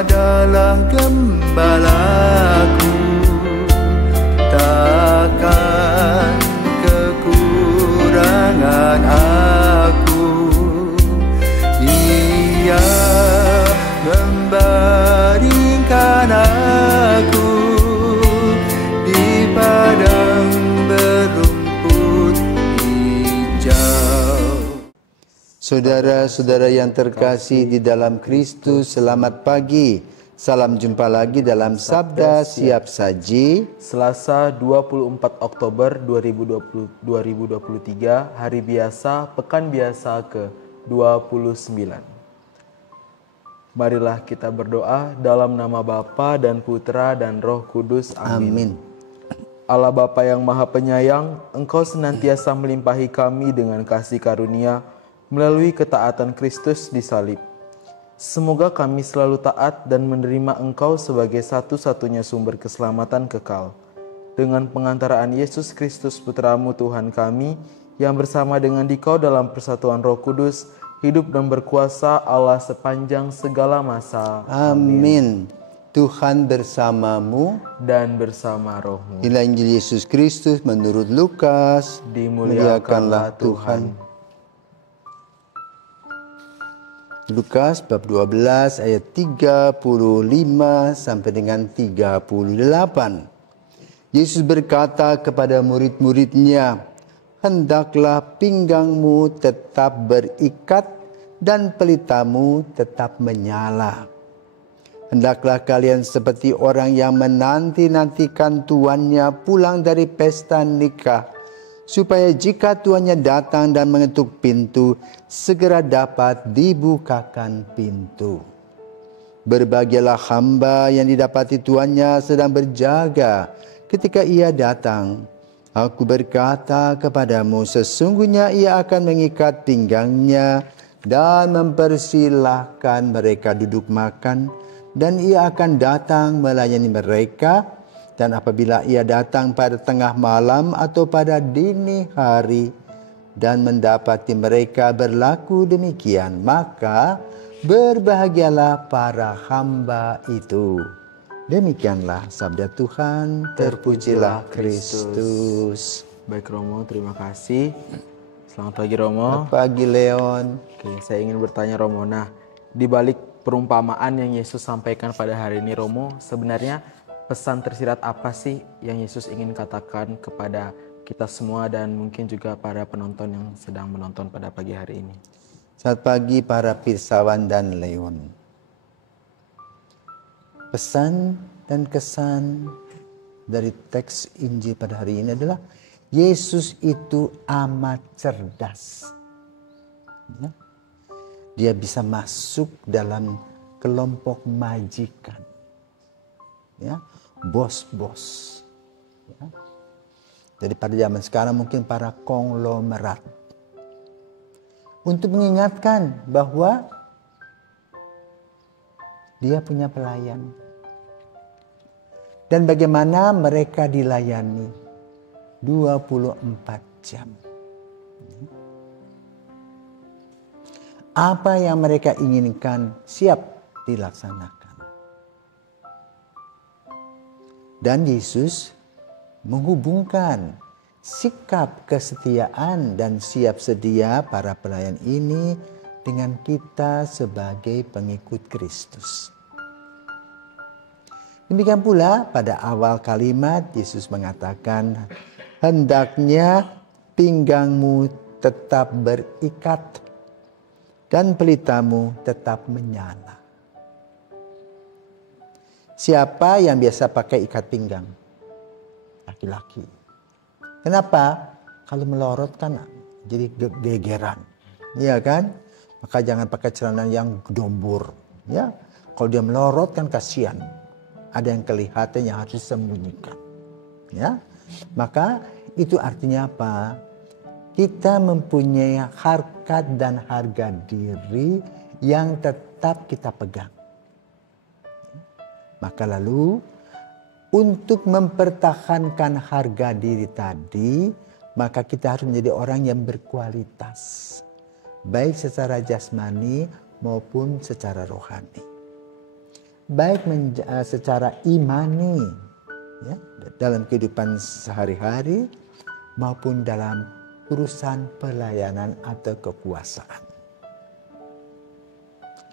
adalah gembalaku, takkan kekurangan aku. Ia membaringkan aku di padang berumput hijau. Saudara-saudara yang terkasih di dalam Kristus, selamat pagi. Salam jumpa lagi dalam Sabda Siap Saji. Selasa 24 Oktober 2023, hari biasa, pekan biasa ke-29. Marilah kita berdoa dalam nama Bapa dan Putra dan Roh Kudus. Amin. Allah Bapa yang Maha Penyayang, Engkau senantiasa melimpahi kami dengan kasih karunia melalui ketaatan Kristus di salib. Semoga kami selalu taat dan menerima Engkau sebagai satu-satunya sumber keselamatan kekal. Dengan pengantaraan Yesus Kristus Putra-Mu Tuhan kami, yang bersama dengan Dikau dalam persatuan Roh Kudus, hidup dan berkuasa Allah sepanjang segala masa. Amin. Tuhan bersamamu Dan bersama rohmu. Inilah Injil Yesus Kristus menurut Lukas. Dimuliakanlah Tuhan. Lukas bab 12 ayat 35 sampai dengan 38. Yesus berkata kepada murid-muridnya, "Hendaklah pinggangmu tetap berikat dan pelitamu tetap menyala. Hendaklah kalian seperti orang yang menanti-nantikan tuannya pulang dari pesta nikah, supaya jika tuannya datang dan mengetuk pintu, segera dapat dibukakan pintu. Berbahagialah hamba yang didapati tuannya sedang berjaga ketika ia datang. Aku berkata kepadamu, sesungguhnya ia akan mengikat pinggangnya dan mempersilahkan mereka duduk makan, dan ia akan datang melayani mereka. Dan apabila ia datang pada tengah malam atau pada dini hari dan mendapati mereka berlaku demikian, maka berbahagialah para hamba itu." Demikianlah sabda Tuhan. Terpujilah Kristus. Baik Romo, terima kasih. Selamat pagi Romo. Selamat pagi Leon. Oke, saya ingin bertanya Romo. Nah, di balik perumpamaan yang Yesus sampaikan pada hari ini Romo, sebenarnya pesan tersirat apa sih yang Yesus ingin katakan kepada kita semua dan mungkin juga para penonton yang sedang menonton pada pagi hari ini? Selamat pagi para pirsawan dan Leon. Pesan dan kesan dari teks Injil pada hari ini adalah Yesus itu amat cerdas. Ya. Dia bisa masuk dalam kelompok majikan. Ya, bos-bos. Ya. Jadi pada zaman sekarang mungkin para konglomerat. Untuk mengingatkan bahwa dia punya pelayan. Dan bagaimana mereka dilayani 24 jam. Apa yang mereka inginkan siap dilaksanakan. Dan Yesus menghubungkan sikap kesetiaan dan siap sedia para pelayan ini dengan kita sebagai pengikut Kristus. Demikian pula pada awal kalimat Yesus mengatakan, "Hendaknya pinggangmu tetap berikat dan pelitamu tetap menyala." Siapa yang biasa pakai ikat pinggang? Laki-laki. Kenapa? Kalau melorot kan jadi gegeran. Iya kan? Maka jangan pakai celana yang gedombur. Ya, kalau dia melorot kan kasihan. Ada yang kelihatan yang harus disembunyikan. Ya, maka itu artinya apa? Kita mempunyai harkat dan harga diri yang tetap kita pegang. Maka lalu untuk mempertahankan harga diri tadi, maka kita harus menjadi orang yang berkualitas. Baik secara jasmani maupun secara rohani. baik secara imani, ya, dalam kehidupan sehari-hari maupun dalam urusan pelayanan atau kekuasaan.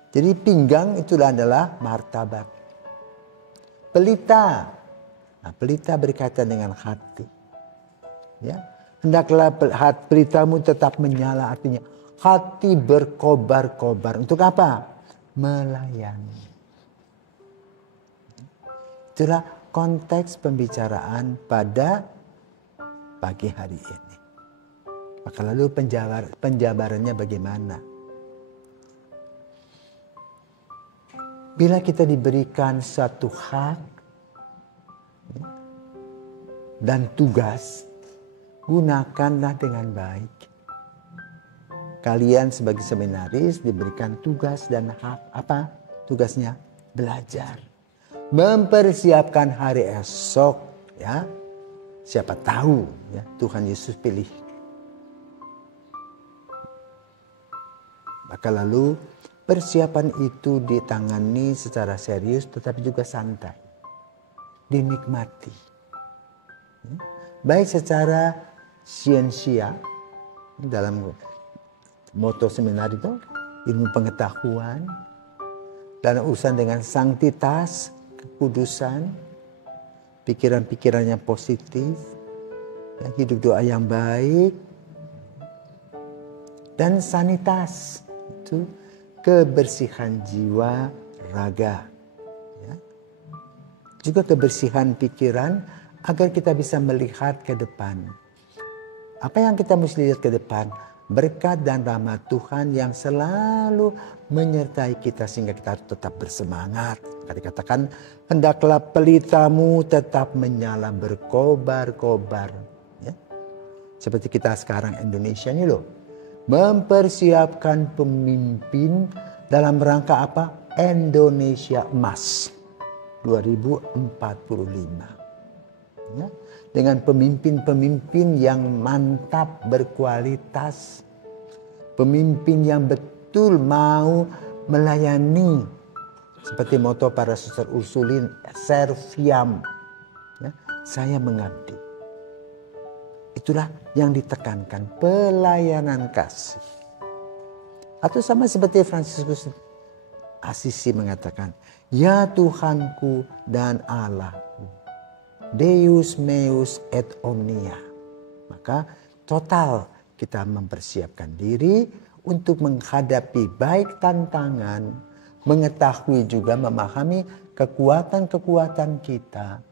Jadi pinggang itulah adalah martabat. Pelita, nah, pelita berkaitan dengan hati. Ya, hendaklah pelitamu tetap menyala, artinya hati berkobar-kobar. Untuk apa? Melayani. Itulah konteks pembicaraan pada pagi hari ini. Maka lalu penjabarannya bagaimana? Bila kita diberikan satu hak dan tugas, gunakanlah dengan baik. Kalian sebagai seminaris diberikan tugas dan hak apa? Tugasnya belajar. Mempersiapkan hari esok, ya. Siapa tahu ya Tuhan Yesus pilih. Maka lalu persiapan itu ditangani secara serius tetapi juga santai. Dinikmati. Baik secara siensia, dalam moto seminar itu ilmu pengetahuan, dan urusan dengan sanktitas, kekudusan, pikiran-pikiran yang positif, hidup doa yang baik, dan sanitas, itu kebersihan jiwa, raga. Ya. Juga kebersihan pikiran agar kita bisa melihat ke depan. Apa yang kita mesti lihat ke depan? Berkat dan rahmat Tuhan yang selalu menyertai kita sehingga kita tetap bersemangat. Dikatakan, hendaklah pelitamu tetap menyala berkobar-kobar. Ya. Seperti kita sekarang Indonesia ini loh. Mempersiapkan pemimpin dalam rangka apa? Indonesia Emas 2045. Ya. Dengan pemimpin-pemimpin yang mantap, berkualitas. Pemimpin yang betul mau melayani. Seperti moto para suster Ursulin, serviam. Ya, saya mengabdi. Itulah yang ditekankan, pelayanan kasih. Atau sama seperti Fransiskus Asisi mengatakan, ya Tuhanku dan Allahku, Deus meus et omnia. Maka total kita mempersiapkan diri untuk menghadapi baik tantangan, mengetahui juga memahami kekuatan-kekuatan kita,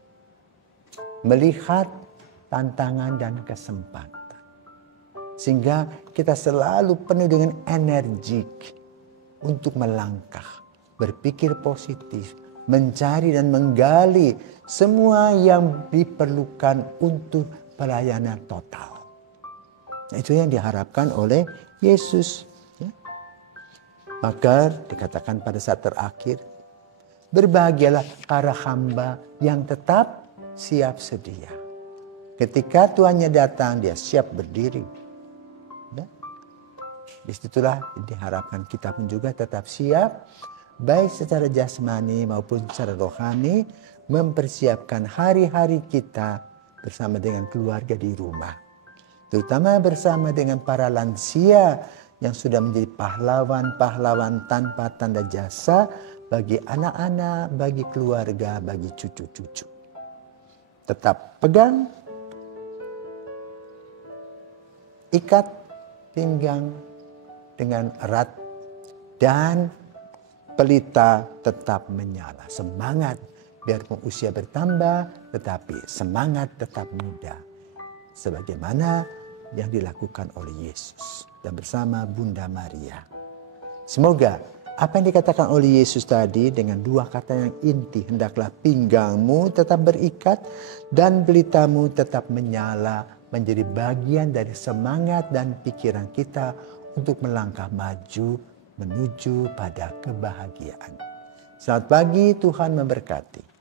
melihat tantangan dan kesempatan. Sehingga kita selalu penuh dengan energik untuk melangkah, berpikir positif, mencari dan menggali semua yang diperlukan untuk pelayanan total. Nah, itu yang diharapkan oleh Yesus. Ya. Maka dikatakan pada saat terakhir, berbahagialah para hamba yang tetap siap sedia. Ketika tuannya datang, dia siap berdiri. Ya. Disitulah diharapkan kita pun juga tetap siap, baik secara jasmani maupun secara rohani, mempersiapkan hari-hari kita bersama dengan keluarga di rumah. Terutama bersama dengan para lansia yang sudah menjadi pahlawan-pahlawan tanpa tanda jasa bagi anak-anak, bagi keluarga, bagi cucu-cucu. Tetap pegang, ikat pinggang dengan erat, dan pelita tetap menyala. Semangat, biarpun usia bertambah, tetapi semangat tetap muda. Sebagaimana yang dilakukan oleh Yesus dan bersama Bunda Maria. Semoga apa yang dikatakan oleh Yesus tadi dengan dua kata yang inti, hendaklah pinggangmu tetap berikat dan pelitamu tetap menyala, menjadi bagian dari semangat dan pikiran kita untuk melangkah maju menuju pada kebahagiaan. Selamat pagi, Tuhan memberkati.